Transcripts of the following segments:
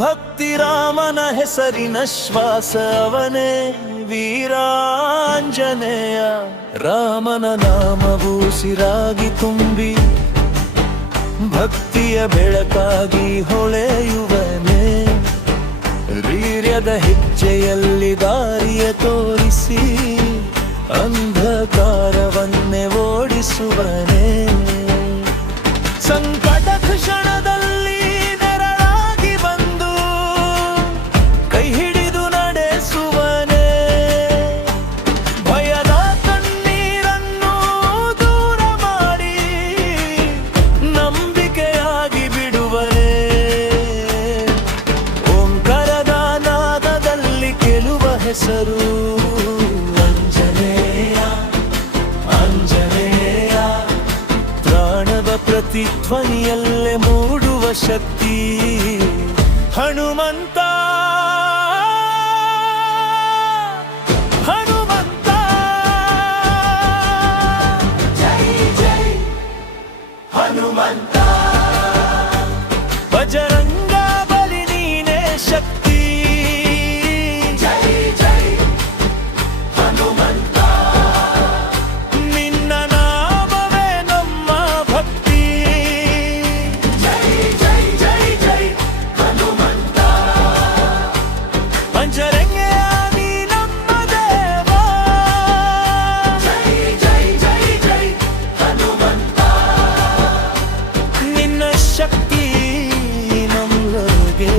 ಭಕ್ತಿ ರಾಮನ ಹೆಸರಿನ ಶ್ವಾಸ ಅವನೇ ವೀರಾಂಜನೇಯ. ರಾಮನ ನಾಮವು ಸಿರಾಗಿ ತುಂಬಿ ಭಕ್ತಿಯ ಬೆಳಕಾಗಿ ಹೊಳೆಯುವನೇ. ವೀರ್ಯದ ಹೆಜ್ಜೆಯಲ್ಲಿ ದಾರಿಯ ತೋರಿಸಿ ಅಂಧಕಾರವನ್ನೇ ಓಡಿಸುವನೇ. ಸಂಕಟ ಕ್ಷಣದಲ್ಲಿ ನೆರಳಾಗಿ ಬಂದು ಕೈ ಹಿಡಿದು ನಡೆಸುವನೇ. ಭಯದ ಕಣ್ಣೀರನ್ನು ದೂರ ಮಾಡಿ ನಂಬಿಕೆಯಾಗಿ ಬಿಡುವನೇ. ಓಂಕಾರದ ನಾದದಲ್ಲಿ ಗೆಲ್ಲುವ ಹೆಸರು ಪ್ರತಿಧ್ವನಿಯಲ್ಲೇ ಮೂಡುವ ಶಕ್ತಿ ಹನುಮಂತ. ಹನುಮಂತ ಜೈ ಜೈ ಹನುಮಂತ. ಬಜರಂಗ ಬಲಿ ನೀನೇ ಶಕ್ತಿ. ಜೈ ಜೈ ಹನುಮಂತ. ನಿನ್ನ ನಾಮವೇ ನಮ್ಮ ಭಕ್ತಿ. ಜೈ ಜೈ ಜೈ ಜೈ ಹನುಮಂತ. ಪಂಚರಂಗೆಯ ನೀ ನಮ್ಮ ದೇವ. ಜೈ ಜೈ ಜೈ ಜೈ ಹನುಮಂತ. ನಿನ್ನ ಶಕ್ತಿ ನಮಗೆ.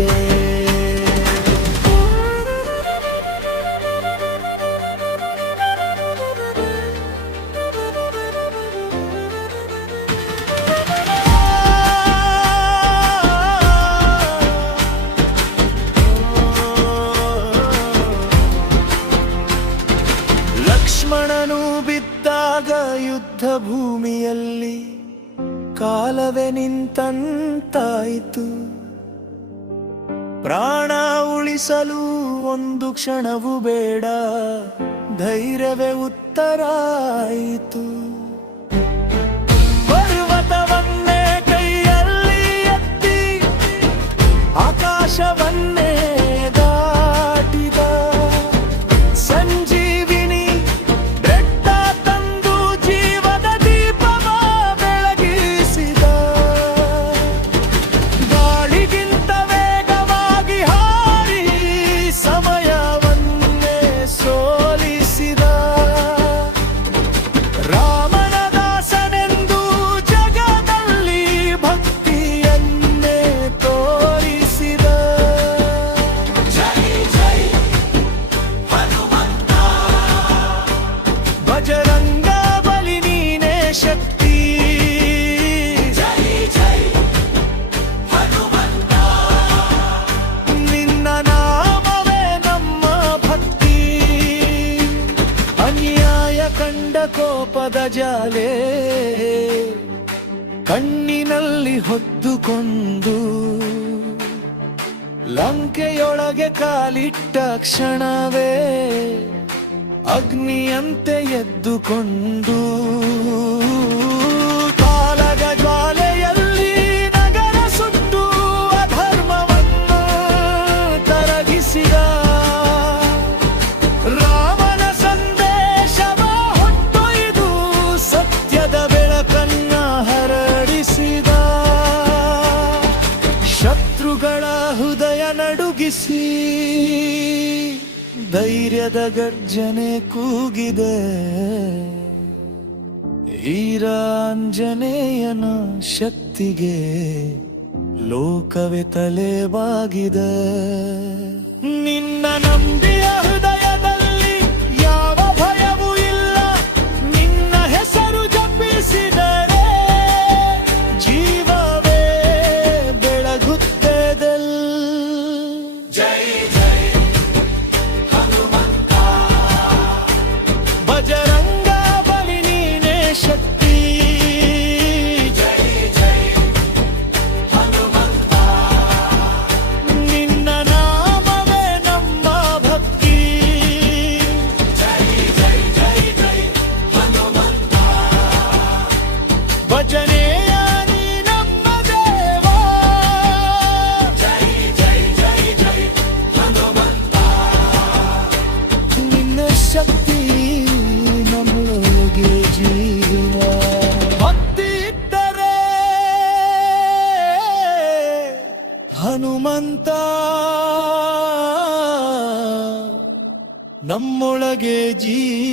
ಲಕ್ಷ್ಮಣನು ಬಿದ್ದಾಗ ಯುದ್ಧ ಭೂಮಿಯಲ್ಲಿ ಕಾಲವೇ ನಿಂತಂತಾಯಿತು. ಪ್ರಾಣ ಉಳಿಸಲು ಒಂದು ಕ್ಷಣವೂ ಬೇಡ, ಧೈರ್ಯವೇ ಉತ್ತರ ಆಯಿತು. ಪರ್ವತವನ್ನೇ ಕೈಯಲ್ಲಿ ಎತ್ತಿ ಆಕಾಶವನ್ನೇ ದಾಟಿದ ಸಂಜೀವಿನಿ ಬೆಟ್ಟ ತಂದು ಜೀವದ ದೀಪವ ಬೆಳಗಿಸಿದ. ಗಾಳಿಗಿಂತ ವೇಗವಾಗಿ ಹಾರಿ ಸಮಯವನ್ನೇ ಸೋಲಿಸಿದ. ರಾಮನ ದಾಸನೆಂದು ಜಗದಲ್ಲಿ ಭಕ್ತಿಯನ್ನೇ ತೋರಿಸಿದ. ಜೈ ಜೈ ಹನುಮಂತ. ಬಜರಂಗ ಬಲಿ ನೀನೇ ಶಕ್ತಿ. ಜೈ ಜೈ ಹನುಮಂತ. ನಿನ್ನ ನಾಮವೇ ನಮ್ಮ ಭಕ್ತಿ. ಅನ್ಯಾಯ ಕಂಡ ಕೋಪದ ಜಾಲೆ ಕಣ್ಣಿನಲ್ಲಿ ಹೊದ್ದುಕೊಂಡು ಲಂಕೆಯೊಳಗೆ ಕಾಲಿಟ್ಟ ಕ್ಷಣವೇ ಅಗ್ನಿಯಂತೆ ಎದ್ದುಕೊಂಡು ಕಾಲದ ಜ್ವಾಲೆಯಲ್ಲಿ ನಗರ ಸುಟ್ಟು ಅಧರ್ಮವನ್ನು ತರಗಿಸಿದ. ರಾಮನ ಸಂದೇಶವ ಹೊತ್ತೊಯ್ದು ಸತ್ಯದ ಬೆಳಕನ್ನ ಹರಡಿಸಿದ. ಶತ್ರುಗಳ ಹೃದಯ ನಡುಗಿಸಿ ಧೈರ್ಯದ ಗರ್ಜನೆ ಕೂಗಿದೆ. ವೀರಾಂಜನೇಯನ ಶಕ್ತಿಗೆ ಲೋಕವೇ ತಲೆ ಬಾಗಿದೆ. ನಿನ್ನ ನಂಬಿಯ ಹೃದಯದಲ್ಲಿ ಯಾವ ಭಯವೂ ಇಲ್ಲ. ನಿನ್ನ ಹೆಸರು ಜಪಿಸಿದರೆ ಜೀವವೇ ಬೆಳಗುತ್ತದೆ. ಜೈ ಜೈ ಹನುಮಂತ. ಬಜರಂಗ ಬಲಿ ನೀನೇ ಶಕ್ತಿ. ಜೈ ಜೈ ಹನುಮಂತ. ನಿನ್ನ ನಾಮವೇ ನಮ್ಮ ಭಕ್ತಿ. ಶಕ್ತಿ ನಮ್ಮೊಳಗೆ ಜೀವ ಭಕ್ತಿ ಇದ್ದರೆ ಹನುಮಂತ ನಮ್ಮೊಳಗೆ ಜೀವ